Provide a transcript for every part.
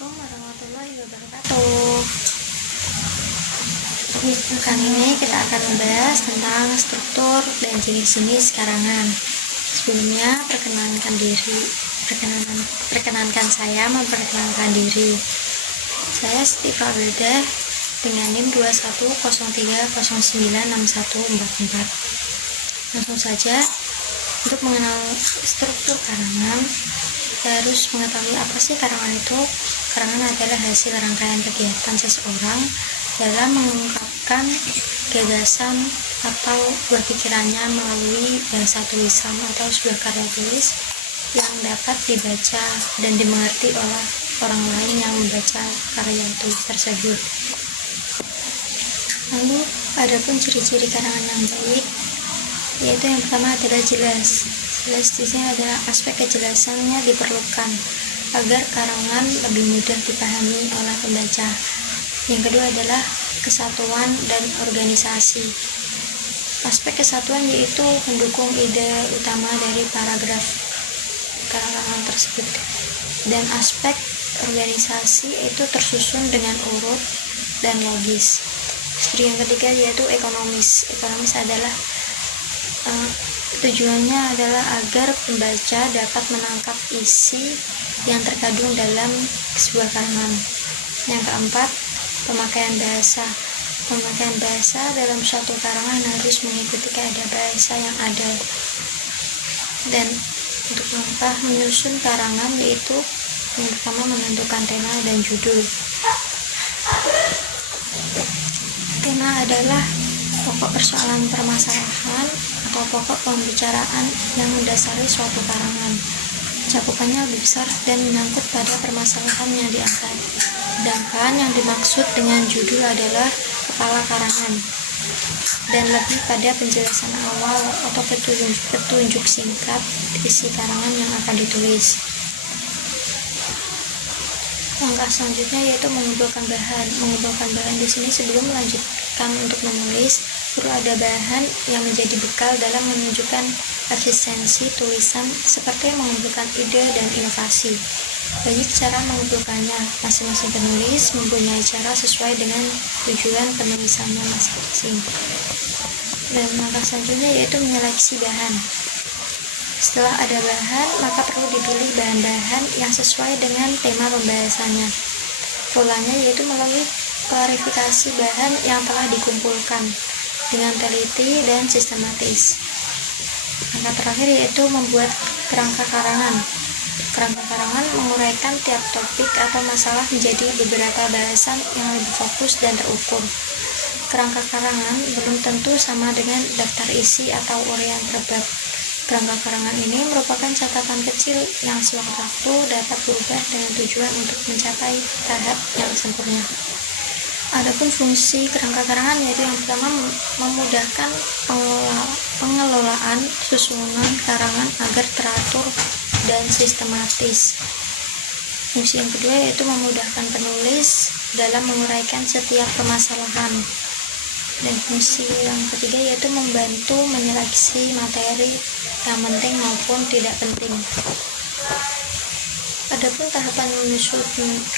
Assalamualaikum warahmatullahi wabarakatuh. Kali ini kita akan membahas tentang struktur dan jenis-jenis karangan. Sebelumnya, perkenankan saya memperkenalkan diri. Saya Siti Fabilda dengan NIM 2103096144. Langsung saja, untuk mengenal struktur karangan, kita harus mengetahui apa sih karangan itu. Karangan adalah hasil rangkaian kegiatan seseorang dalam mengungkapkan gagasan atau buah pikirannya melalui bahasa tulisan atau sebuah karya tulis yang dapat dibaca dan dimengerti oleh orang lain yang membaca karya tulis tersebut. Lalu, adapun ciri-ciri karangan yang baik, yaitu yang pertama adalah jelas. Jelas di sini adalah aspek kejelasannya diperlukan agar karangan lebih mudah dipahami oleh pembaca. Yang kedua adalah kesatuan dan organisasi. Aspek kesatuan yaitu mendukung ide utama dari paragraf karangan tersebut. Dan aspek organisasi itu tersusun dengan urut dan logis. Yang ketiga yaitu ekonomis. Ekonomis adalah tujuannya adalah agar pembaca dapat menangkap isi yang terkandung dalam sebuah karangan. Yang keempat, pemakaian bahasa. Pemakaian bahasa dalam suatu karangan harus mengikuti kaidah bahasa yang ada. Dan untuk langkah menyusun karangan yaitu yang pertama menentukan tema dan judul. Tema adalah pokok persoalan permasalahan atau pokok pembicaraan yang mendasari suatu karangan. Cakupannya lebih besar dan menyangkut pada permasalahan yang diangkat. Sedangkan yang dimaksud dengan judul adalah kepala karangan dan lebih pada penjelasan awal atau petunjuk singkat isi karangan yang akan ditulis. Langkah selanjutnya yaitu mengumpulkan bahan. Mengumpulkan bahan di sini sebelum melanjutkan untuk menulis, perlu ada bahan yang menjadi bekal dalam menunjukkan eksistensi tulisan seperti mengumpulkan ide dan inovasi. Banyak cara mengumpulkannya, masing-masing penulis mempunyai cara sesuai dengan tujuan penulisannya masing-masing. Dan langkah selanjutnya yaitu menyeleksi bahan. Setelah ada bahan, maka perlu dipilih bahan-bahan yang sesuai dengan tema pembahasannya. Polanya yaitu melalui klarifikasi bahan yang telah dikumpulkan dengan teliti dan sistematis. Langkah terakhir yaitu membuat kerangka karangan. Kerangka karangan menguraikan tiap topik atau masalah menjadi beberapa bahasan yang lebih fokus dan terukur. Kerangka karangan belum tentu sama dengan daftar isi atau uraian per bab. Kerangka karangan ini merupakan catatan kecil yang sewaktu-waktu dapat berubah dengan tujuan untuk mencapai tahap yang sempurna. Adapun fungsi kerangka karangan yaitu yang pertama memudahkan pengelolaan susunan karangan agar teratur dan sistematis. Fungsi yang kedua yaitu memudahkan penulis dalam menguraikan setiap permasalahan. Dan fungsi yang ketiga yaitu membantu menyeleksi materi yang penting maupun tidak penting. Adapun tahapan menyusun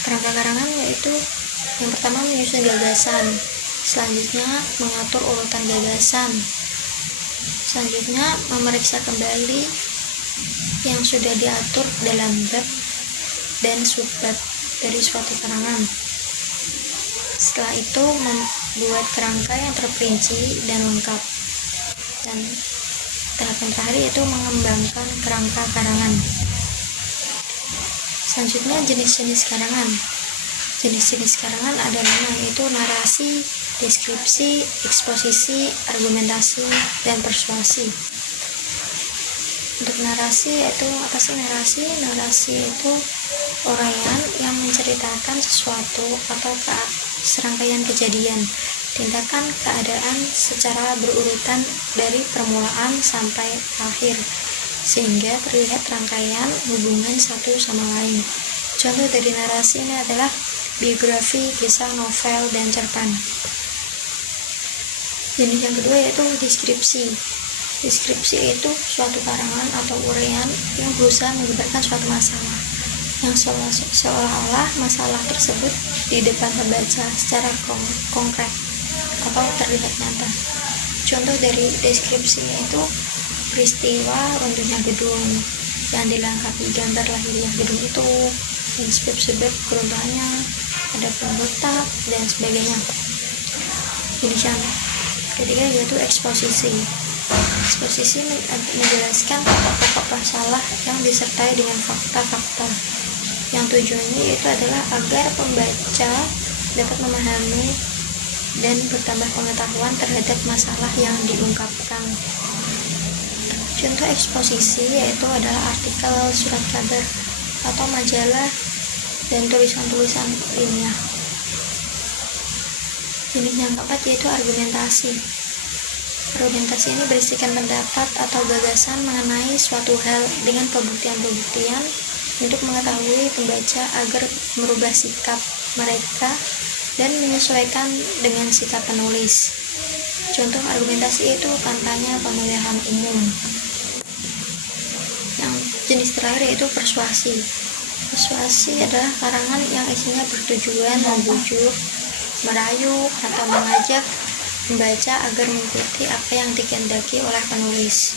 kerangka karangan yaitu yang pertama menyusun gagasan, selanjutnya mengatur urutan gagasan, selanjutnya memeriksa kembali yang sudah diatur dalam bab dan subbab dari suatu karangan. Setelah itu membuat kerangka yang terperinci dan lengkap. Dan tahapan terakhir yaitu mengembangkan kerangka karangan. Selanjutnya jenis-jenis karangan. Jenis-jenis karangan ada 5 yaitu narasi, deskripsi, eksposisi, argumentasi, dan persuasi. Untuk narasi yaitu apa sih narasi? Narasi itu uraian yang menceritakan sesuatu atau serangkaian kejadian, tindakan, keadaan secara berurutan dari permulaan sampai akhir, sehingga terlihat rangkaian hubungan satu sama lain. Contoh dari narasi ini adalah biografi, kisah, novel, dan cerpen. Jenis yang kedua yaitu deskripsi. Deskripsi itu suatu karangan atau uraian yang berusaha menggambarkan suatu masalah. yang seolah-olah masalah tersebut di depan pembaca secara konkret atau terlihat nyata. Contoh dari deskripsinya itu peristiwa runtuhnya gedung yang dilengkapi gambar lahiriah gedung itu dan sebab-sebab keruntuhannya, ada penggotak dan sebagainya. Jenis yang ketiga yaitu eksposisi. Eksposisi menjelaskan pokok-pokok masalah yang disertai dengan fakta-fakta yang tujuannya itu adalah agar pembaca dapat memahami dan bertambah pengetahuan terhadap masalah yang diungkapkan. Contoh eksposisi yaitu adalah artikel, surat kabar, atau majalah, dan tulisan-tulisan ilmiah. Jenis yang keempat yaitu argumentasi. Argumentasi ini berisikan pendapat atau gagasan mengenai suatu hal dengan pembuktian-pembuktian untuk mengetahui pembaca agar merubah sikap mereka dan menyesuaikan dengan sikap penulis. Contoh argumentasi itu kampanye pemilihan umum. Yang jenis terakhir yaitu persuasi. Persuasi adalah karangan yang isinya bertujuan membujuk, merayu, atau mengajak membaca agar mengikuti apa yang dikehendaki oleh penulis.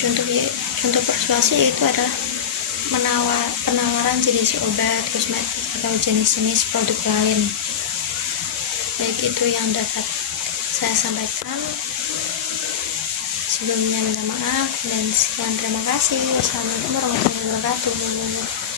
Contoh persuasi itu adalah penawaran jenis obat, kosmetik, atau jenis-jenis produk lain. Baik, itu yang dapat saya sampaikan. Sebelumnya minta maaf dan sekian, terima kasih. Wassalamualaikum warahmatullahi wabarakatuh.